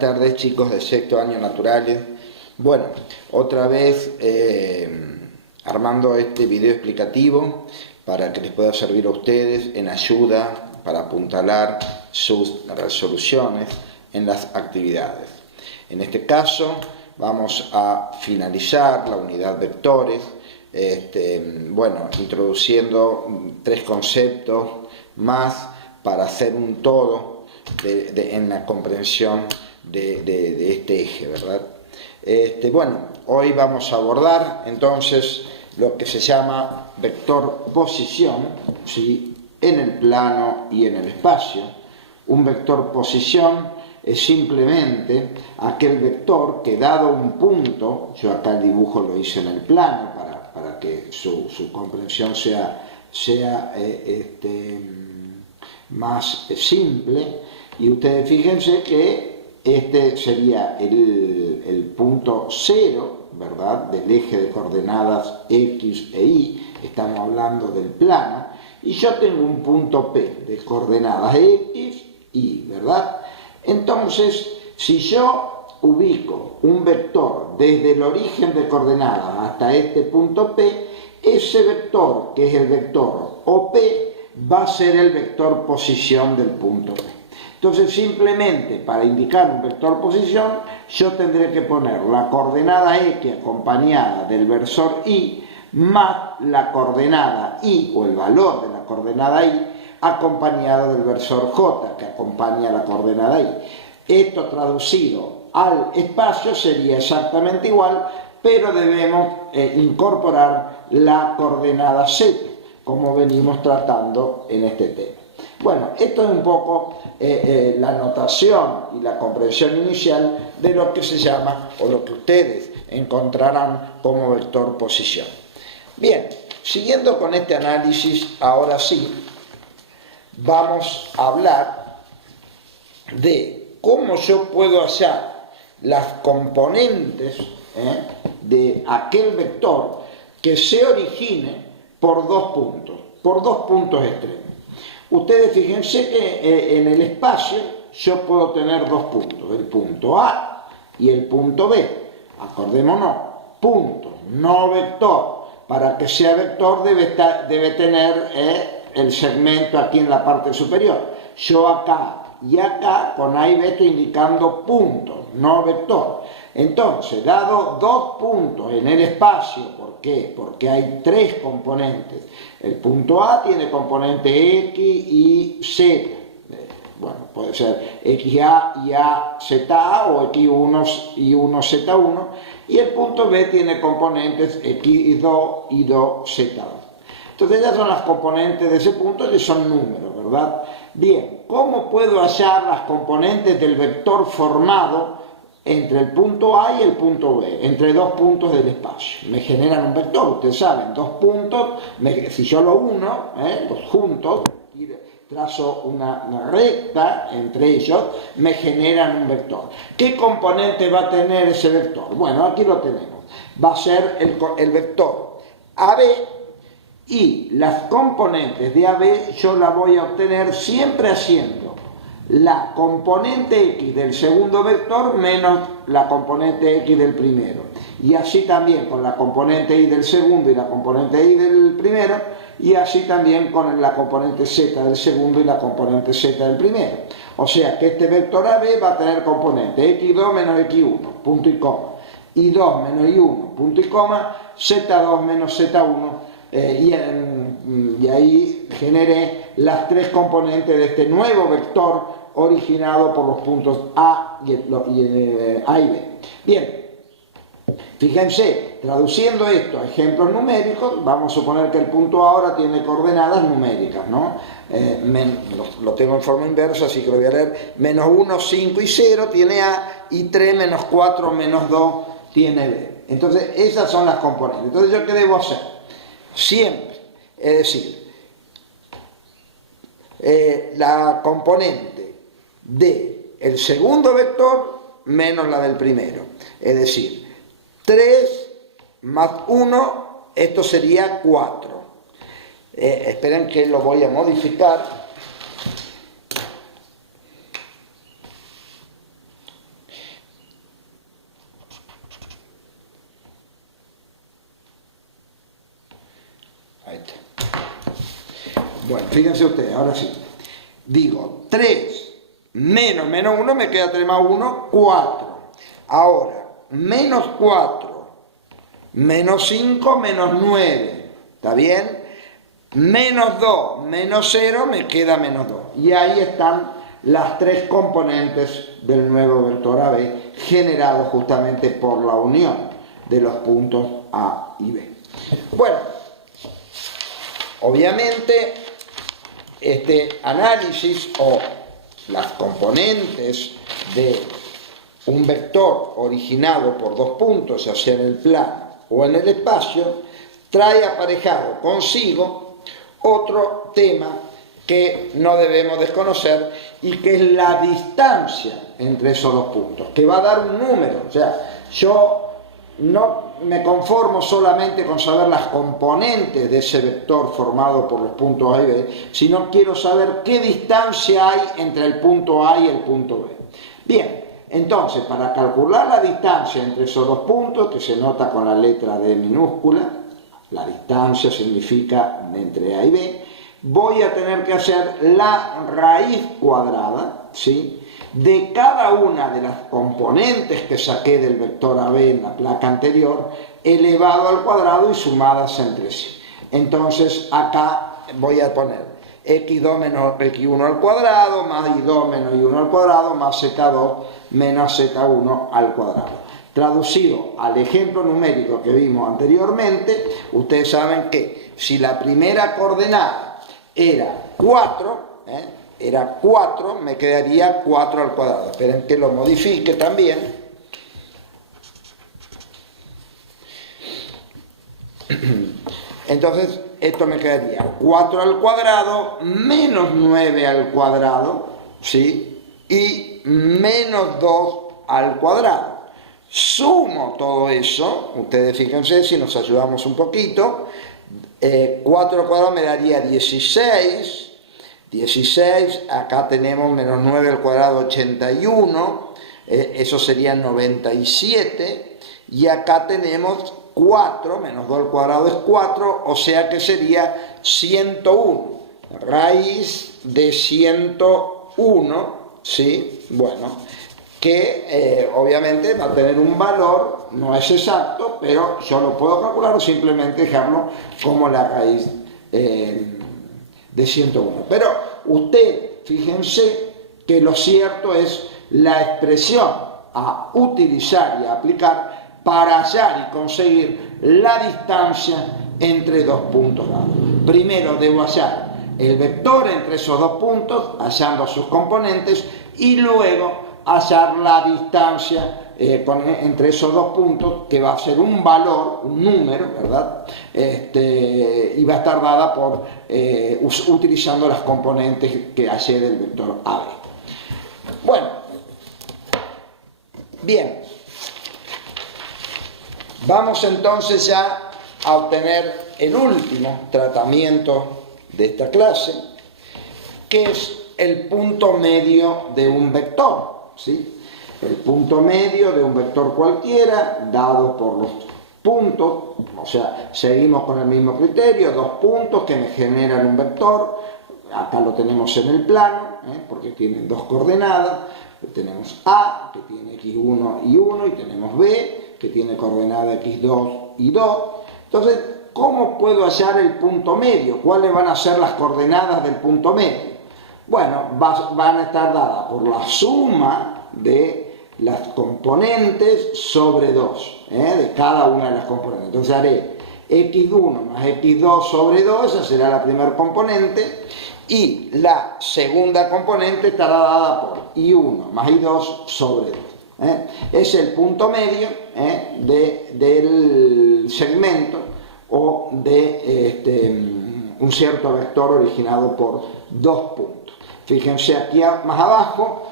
Buenas tardes, chicos de sexto año naturales. Bueno, otra vez armando este video explicativo para que les pueda servir a ustedes en ayuda para apuntalar sus resoluciones en las actividades. En este caso vamos a finalizar la unidad vectores, introduciendo tres conceptos más para hacer un todo en la comprensión de este eje, ¿verdad? Hoy vamos a abordar entonces lo que se llama vector posición, ¿sí?, en el plano y en el espacio. Un vector posición es simplemente aquel vector que, dado un punto, yo acá el dibujo lo hice en el plano para que su comprensión sea más simple, y ustedes fíjense que este sería el punto 0, ¿verdad?, del eje de coordenadas X e Y. Estamos hablando del plano, y yo tengo un punto P de coordenadas X, Y, ¿verdad? Entonces, si yo ubico un vector desde el origen de coordenadas hasta este punto P, ese vector, que es el vector OP, va a ser el vector posición del punto P. Entonces, simplemente para indicar un vector posición, yo tendré que poner la coordenada X acompañada del versor Y más la coordenada Y, o el valor de la coordenada Y, acompañado del versor J, que acompaña la coordenada Y. Esto traducido al espacio sería exactamente igual, pero debemos incorporar la coordenada Z, como venimos tratando en este tema. Bueno, esto es un poco la notación y la comprensión inicial de lo que se llama, o lo que ustedes encontrarán como vector posición. Bien, siguiendo con este análisis, ahora sí, vamos a hablar de cómo yo puedo hallar las componentes de aquel vector que se origine por dos puntos extremos. Ustedes fíjense que en el espacio yo puedo tener dos puntos, el punto A y el punto B. Acordémonos, punto, no vector. Para que sea vector debe tener el segmento aquí en la parte superior. Yo acá y acá con A y B estoy indicando puntos, no vector. Entonces, dado dos puntos en el espacio, ¿por qué? Porque hay tres componentes. El punto A tiene componente X y Z. Bueno, puede ser XA y AZA, o X1 y 1Z1. Y el punto B tiene componentes X2 y 2Z2. Entonces, ya son las componentes de ese punto, que son números, ¿verdad? Bien, ¿cómo puedo hallar las componentes del vector formado entre el punto A y el punto B, entre dos puntos del espacio? Me generan un vector, ustedes saben, dos puntos, si yo lo uno, los juntos, y trazo una recta entre ellos, me generan un vector. ¿Qué componente va a tener ese vector? Bueno, aquí lo tenemos. Va a ser el vector AB, y las componentes de AB yo la voy a obtener siempre haciendo la componente X del segundo vector menos la componente X del primero. Y así también con la componente Y del segundo y la componente Y del primero, y así también con la componente Z del segundo y la componente Z del primero. O sea que este vector AB va a tener componente X2 menos X1, punto y coma, Y2 menos Y1, punto y coma, Z2 menos Z1, y ahí generé las tres componentes de este nuevo vector originado por los puntos A y B. Bien, fíjense, traduciendo esto a ejemplos numéricos, vamos a suponer que el punto A ahora tiene coordenadas numéricas, ¿no? Lo tengo en forma inversa, así que lo voy a leer. Menos 1, 5 y 0 tiene A, y 3, menos 4, menos 2 tiene B. Entonces, esas son las componentes. Entonces, ¿yo qué debo hacer? Siempre, es decir, la componente del segundo vector menos la del primero, es decir, 3 más 1, esto sería 4. Esperen que lo voy a modificar. Ahí está. Bueno, fíjense ustedes, ahora sí. Digo, 3 menos 1 me queda 3 más 1, 4. Ahora, menos 4, menos 5, menos 9. ¿Está bien? Menos 2, menos 0, me queda menos 2. Y ahí están las 3 componentes del nuevo vector AB, generados justamente por la unión de los puntos A y B. Bueno, obviamente este análisis o las componentes de un vector originado por dos puntos, ya sea en el plano o en el espacio, trae aparejado consigo otro tema que no debemos desconocer y que es la distancia entre esos dos puntos, que va a dar un número. O sea, yo no me conformo solamente con saber las componentes de ese vector formado por los puntos A y B, sino quiero saber qué distancia hay entre el punto A y el punto B. Bien, entonces para calcular la distancia entre esos dos puntos, que se nota con la letra D minúscula, la distancia significa entre A y B, voy a tener que hacer la raíz cuadrada, ¿sí?, de cada una de las componentes que saqué del vector AB en la placa anterior, elevado al cuadrado y sumadas entre sí. Entonces acá voy a poner x2 menos x1 al cuadrado, más y2 menos y1 al cuadrado, más z2 menos z1 al cuadrado. Traducido al ejemplo numérico que vimos anteriormente, ustedes saben que si la primera coordenada era 4, me quedaría 4 al cuadrado. Esperen que lo modifique también. Entonces, esto me quedaría 4 al cuadrado menos 9 al cuadrado, ¿sí?, y menos 2 al cuadrado. Sumo todo eso, ustedes fíjense si nos ayudamos un poquito, 4 al cuadrado me daría 16, acá tenemos menos 9 al cuadrado 81, eso sería 97, y acá tenemos 4, menos 2 al cuadrado es 4, o sea que sería 101, raíz de 101, ¿sí? Bueno, que obviamente va a tener un valor, no es exacto, pero yo lo puedo calcular o simplemente dejarlo como la raíz de 101. Pero usted, fíjense que lo cierto es la expresión a utilizar y a aplicar para hallar y conseguir la distancia entre dos puntos dados. Primero debo hallar el vector entre esos dos puntos, hallando sus componentes, y luego hallar la distancia entre esos dos puntos, que va a ser un valor, un número, ¿verdad? Y va a estar dada por utilizando las componentes que hallé del vector AB. Bueno, bien. Vamos entonces ya a obtener el último tratamiento de esta clase, que es el punto medio de un vector, ¿sí? El punto medio de un vector cualquiera, dado por los puntos, o sea, seguimos con el mismo criterio, dos puntos que me generan un vector. Acá lo tenemos en el plano, porque tienen dos coordenadas. Tenemos A, que tiene x1 y 1, y tenemos B, que tiene coordenada x2 y 2. Entonces, ¿cómo puedo hallar el punto medio? ¿Cuáles van a ser las coordenadas del punto medio? Bueno, van a estar dadas por la suma de las componentes sobre 2, de cada una de las componentes. Entonces haré x1 más x2 sobre 2, esa será la primera componente, y la segunda componente estará dada por y1 más y2 sobre 2. Es el punto medio del segmento o de un cierto vector originado por dos puntos. Fíjense aquí más abajo,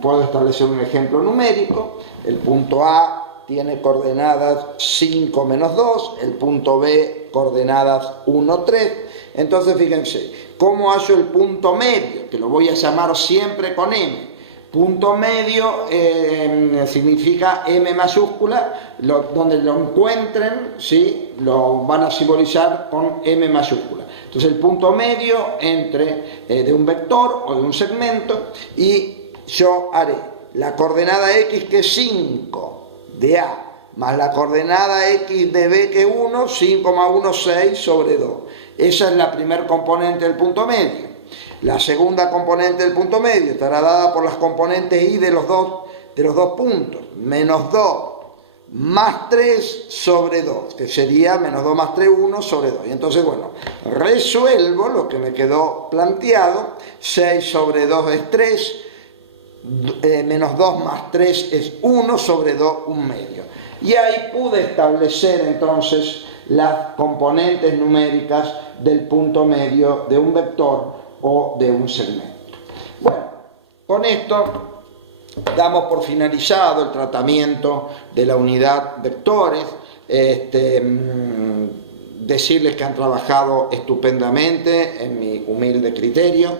puedo establecer un ejemplo numérico. El punto A tiene coordenadas 5, menos 2, el punto B coordenadas 1, 3. Entonces fíjense, ¿cómo hallo el punto medio? Que lo voy a llamar siempre con M. Punto medio significa M mayúscula, donde lo encuentren, ¿sí? Lo van a simbolizar con M mayúscula. Entonces el punto medio entre de un vector o de un segmento, y yo haré la coordenada X, que es 5 de A, más la coordenada X de B, que es 1, 5 más 1, 6 sobre 2. Esa es la primer componente del punto medio. La segunda componente del punto medio estará dada por las componentes Y de los dos puntos, menos 2 más 3 sobre 2, que sería menos 2 más 3, 1 sobre 2. Y entonces, bueno, resuelvo lo que me quedó planteado. 6 sobre 2 es 3, menos 2 más 3 es 1 sobre 2, un medio. Y ahí pude establecer entonces las componentes numéricas del punto medio de un vector o de un segmento. Bueno, con esto damos por finalizado el tratamiento de la unidad vectores. Decirles que han trabajado estupendamente en mi humilde criterio,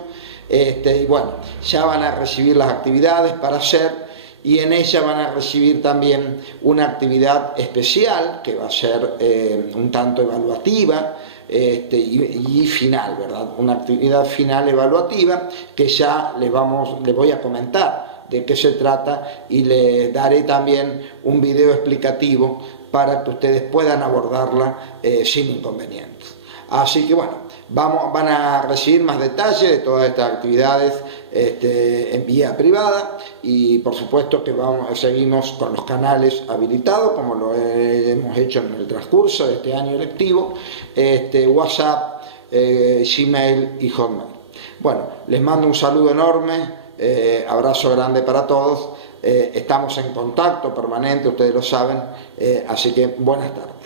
y bueno, ya van a recibir las actividades para hacer, y en ella van a recibir también una actividad especial que va a ser un tanto evaluativa, y final, ¿verdad? Una actividad final evaluativa que ya les voy a comentar de qué se trata, y les daré también un video explicativo para que ustedes puedan abordarla sin inconvenientes. Así que bueno, van a recibir más detalles de todas estas actividades en vía privada, y por supuesto que seguimos con los canales habilitados como lo hemos hecho en el transcurso de este año lectivo, WhatsApp, Gmail y Hotmail. Bueno, les mando un saludo enorme, abrazo grande para todos, estamos en contacto permanente, ustedes lo saben, así que buenas tardes.